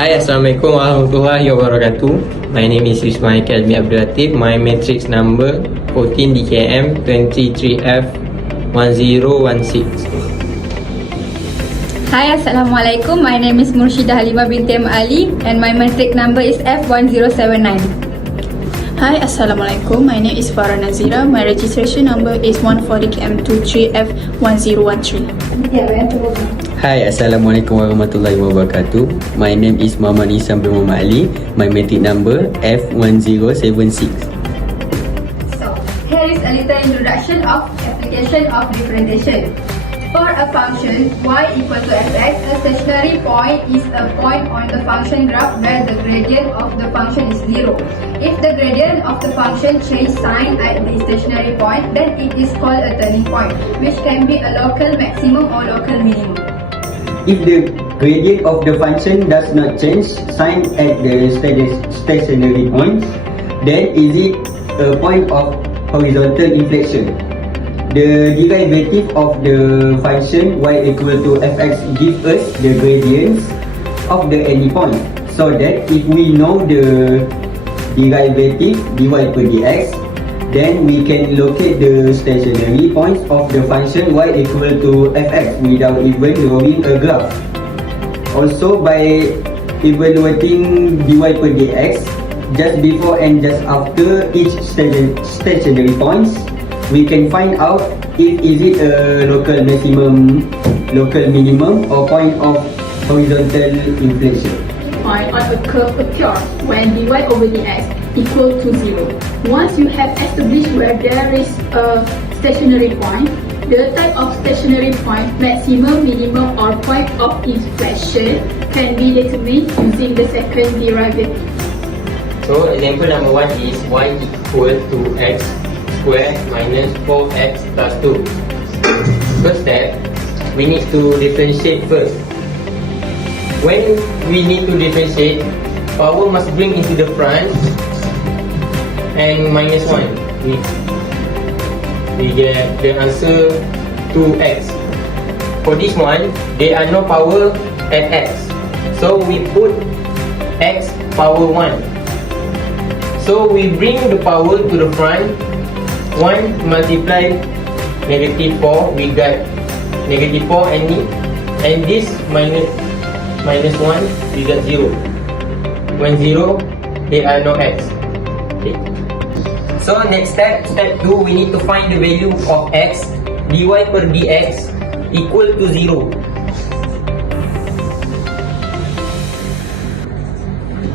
Hi, Assalamualaikum warahmatullahi wabarakatuh. My name is Ismail Kalbi Abdul Latif. My matrix number 14 DKM 23F 1016. Hi, Assalamualaikum. My name is Murshidah Halimah binti Ali and my matric number is F1079. Hi, Assalamualaikum. My name is Farah Nazira. My registration number is 140KM23F1013. Hi, Assalamualaikum warahmatullahi wabarakatuh. My name is Muhammad Nisam bin Muhammad Ali. My matric number F1076. So, here is a little introduction of application of differentiation. For a function y equal to fx, a stationary point is a point on the function graph where the gradient of the function is 0. If the gradient of the function changes sign at the stationary point, then it is called a turning point, which can be a local maximum or local minimum. If the gradient of the function does not change sign at the stationary point, then is it a point of horizontal inflection? The derivative of the function y equal to fx gives us the gradients of the any point, so that if we know the derivative dy per dx, then we can locate the stationary points of the function y equal to fx without even drawing a graph. Also, by evaluating dy per dx just before and just after each stationary points, we can find out if is it a local maximum, local minimum, or point of horizontal inflation. Point on a curve occurs when dy over dx equal to 0. Once you have established where there is a stationary point, the type of stationary point, maximum, minimum, or point of inflection can be determined using the second derivative. So, example number 1 is y equal to x square minus 4x plus 2. First step, we need to differentiate first. When we need to differentiate, power must bring into the front and minus 1. We get the answer 2x. For this one, there are no power at x, so we put x power 1. So we bring the power to the front. 1 multiply negative 4, we got negative 4, and this minus 1, we got 0. When 0, there are no x. Okay. So next step 2, we need to find the value of x. Dy per dx equal to 0.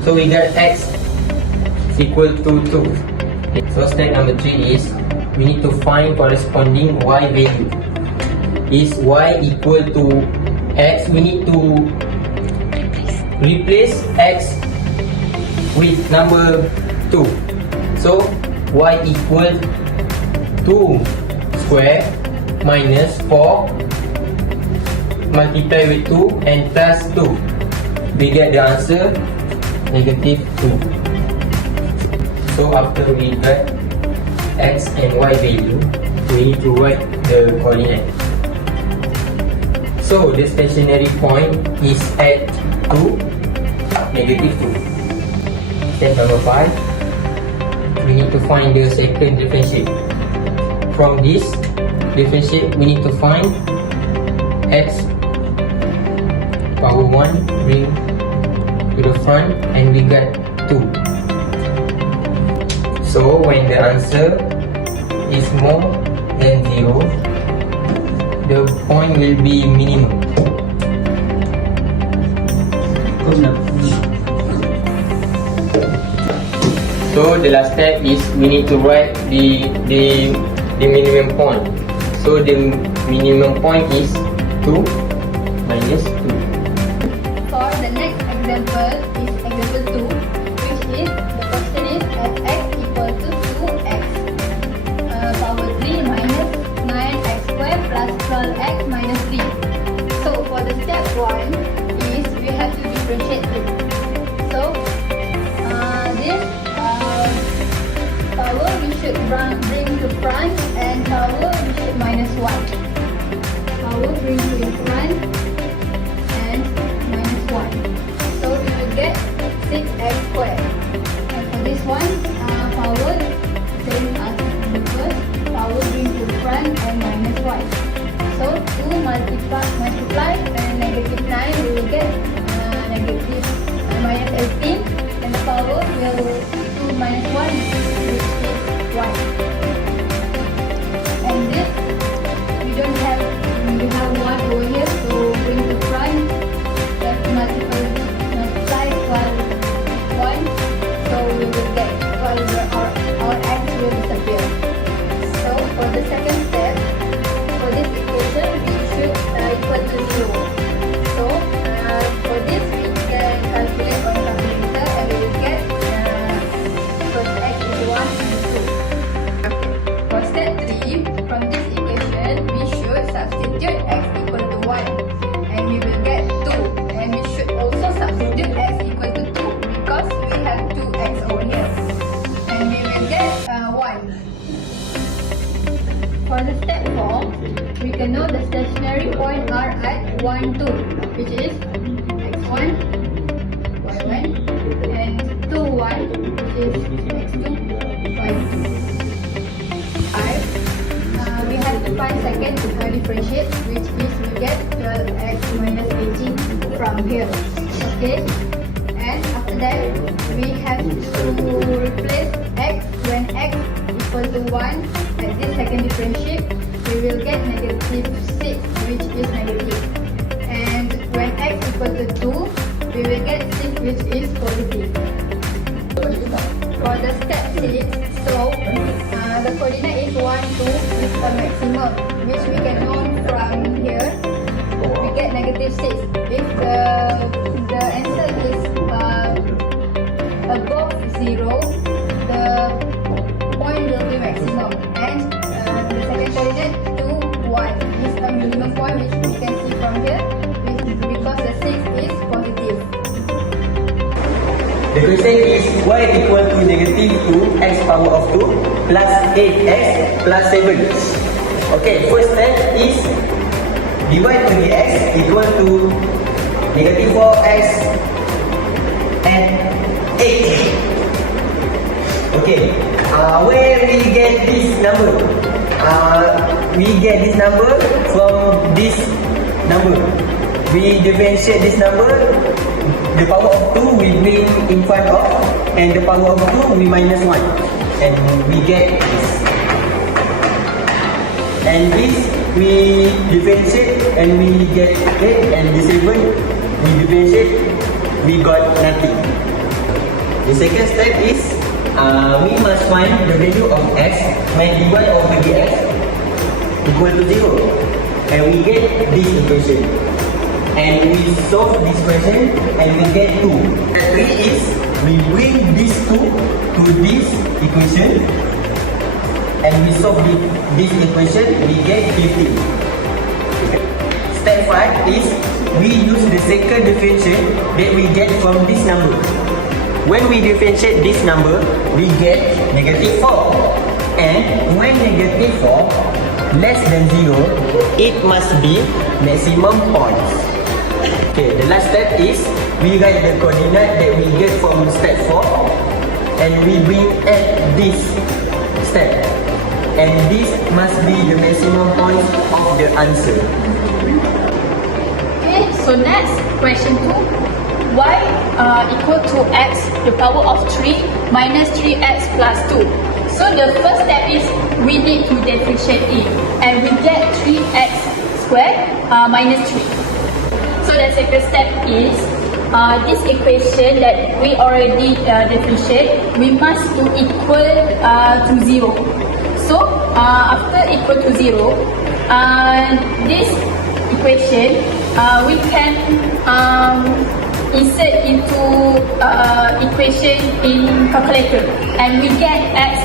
So we got x equal to 2. Okay. So step number 3 is we need to find corresponding y value. Is y equal to x, we need to replace x with number 2. So y equal 2 square minus 4 multiply with 2 and plus 2. We get the answer negative 2. So after we got x and y value, we need to write the coordinate. So the stationary point is at 2, negative 2. Step number 5, we need to find the second differentiate. From this differentiate, we need to find x power 1, bring to the front, and we got 2. So when the answer is more than 0, the point will be minimum. So the last step is we need to write the minimum point. So the minimum point is 2 minus 2. For the next example is example 2, which is the question is fx equal to 2x power 3 minus 9x square plus 12x minus 3. So for the step 1 is we have to differentiate it. So this power we should bring to front and power we should minus 1. Power bring to the front and minus 1. So we will get know the stationary points are at 1, 2, which is x1, y1, and 2, 1, which is x2, y2. We have to find second differentiate, which is we get 12x minus 18 from here. Okay, and after that we have to replace x. When x equal to 1 at this second differentiate, we will get negative 6, which is negative. And when x equal to 2, we will get 6, which is positive. For the step 6, so the coordinate is 1, 2 is the maximum, which we can know from here. We get negative 6. If the answer is above 0, the point will be maximum. And the second coordinate 2, 1 is a minimum point, which we can see from here, because the 6 is positive. The question is y equal to negative 2x power of 2 plus 8x plus 7. Okay, first step is dy per dx equal to negative 4x and 8. Okay, where we get this number? We get this number from this number. We differentiate this number. The power of 2 we bring in front of, and the power of 2 we minus 1, and we get this. And this we differentiate and we get 8, and this 7 we differentiate, we got nothing. The second step is we must find the value of x when dy over dx equal to 0, and we get this equation. And we solve this question and we get 2. Step 3 is we bring these 2 to this equation, and we solve this equation, we get 15. Step 5 is we use the second differentiation that we get from this number. When we differentiate this number, we get negative 4. And when negative 4 less than 0, it must be maximum points. Okay, the last step is we write the coordinate that we get from step 4, and we bring at this step, and this must be the maximum points of the answer. Okay, so next question 2. Y equal to x the power of 3 minus 3x plus 2. So the first step is we need to differentiate it, and we get 3x squared minus 3. So the second step is this equation that we already differentiate, we must do equal to 0. So after equal to 0, this equation we can insert into equation in calculator, and we get x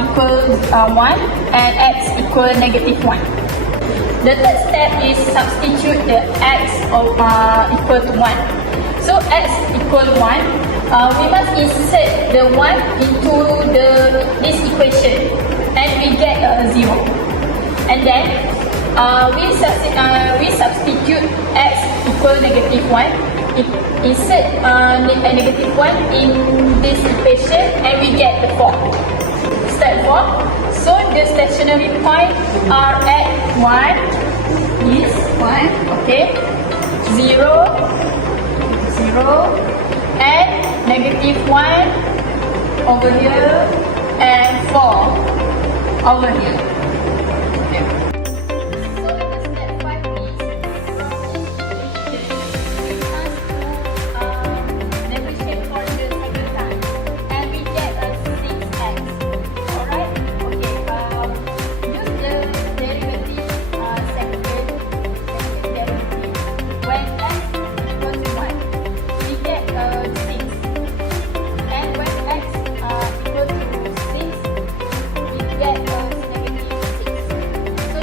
equal 1 and x equal negative 1. The third step is substitute the x equal to 1. So x equal 1, we must insert the 1 into this equation, and we get 0. And then we substitute x equal negative 1, insert a negative 1 in this equation, and we get the 4. Step 4. So the stationary point are at 1 is 1, okay, 0, 0, and negative 1 over here, and 4 over here. Okay. So the step 5 is from this equation, we must differentiate for the second time, and we get a 6x. Alright? Okay, use the derivative second derivative. When x equals to 1, we get 6. And when x equals to 6, we get negative 6. So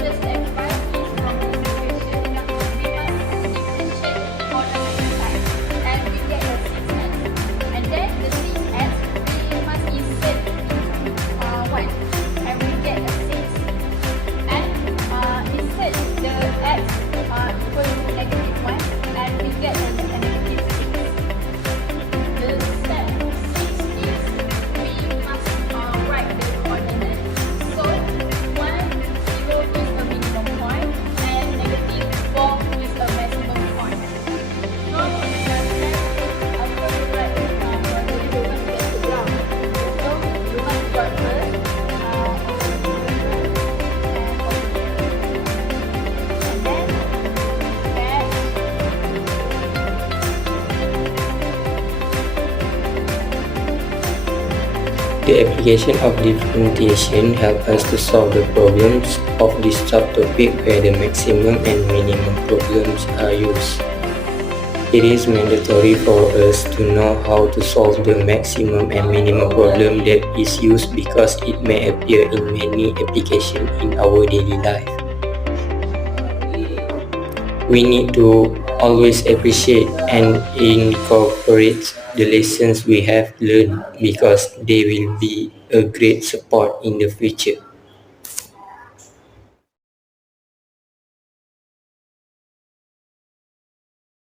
The application of differentiation helps us to solve the problems of this subtopic where the maximum and minimum problems are used. It is mandatory for us to know how to solve the maximum and minimum problem that is used because it may appear in many applications in our daily life. We need to always appreciate and incorporate the lessons we have learned because they will be a great support in the future.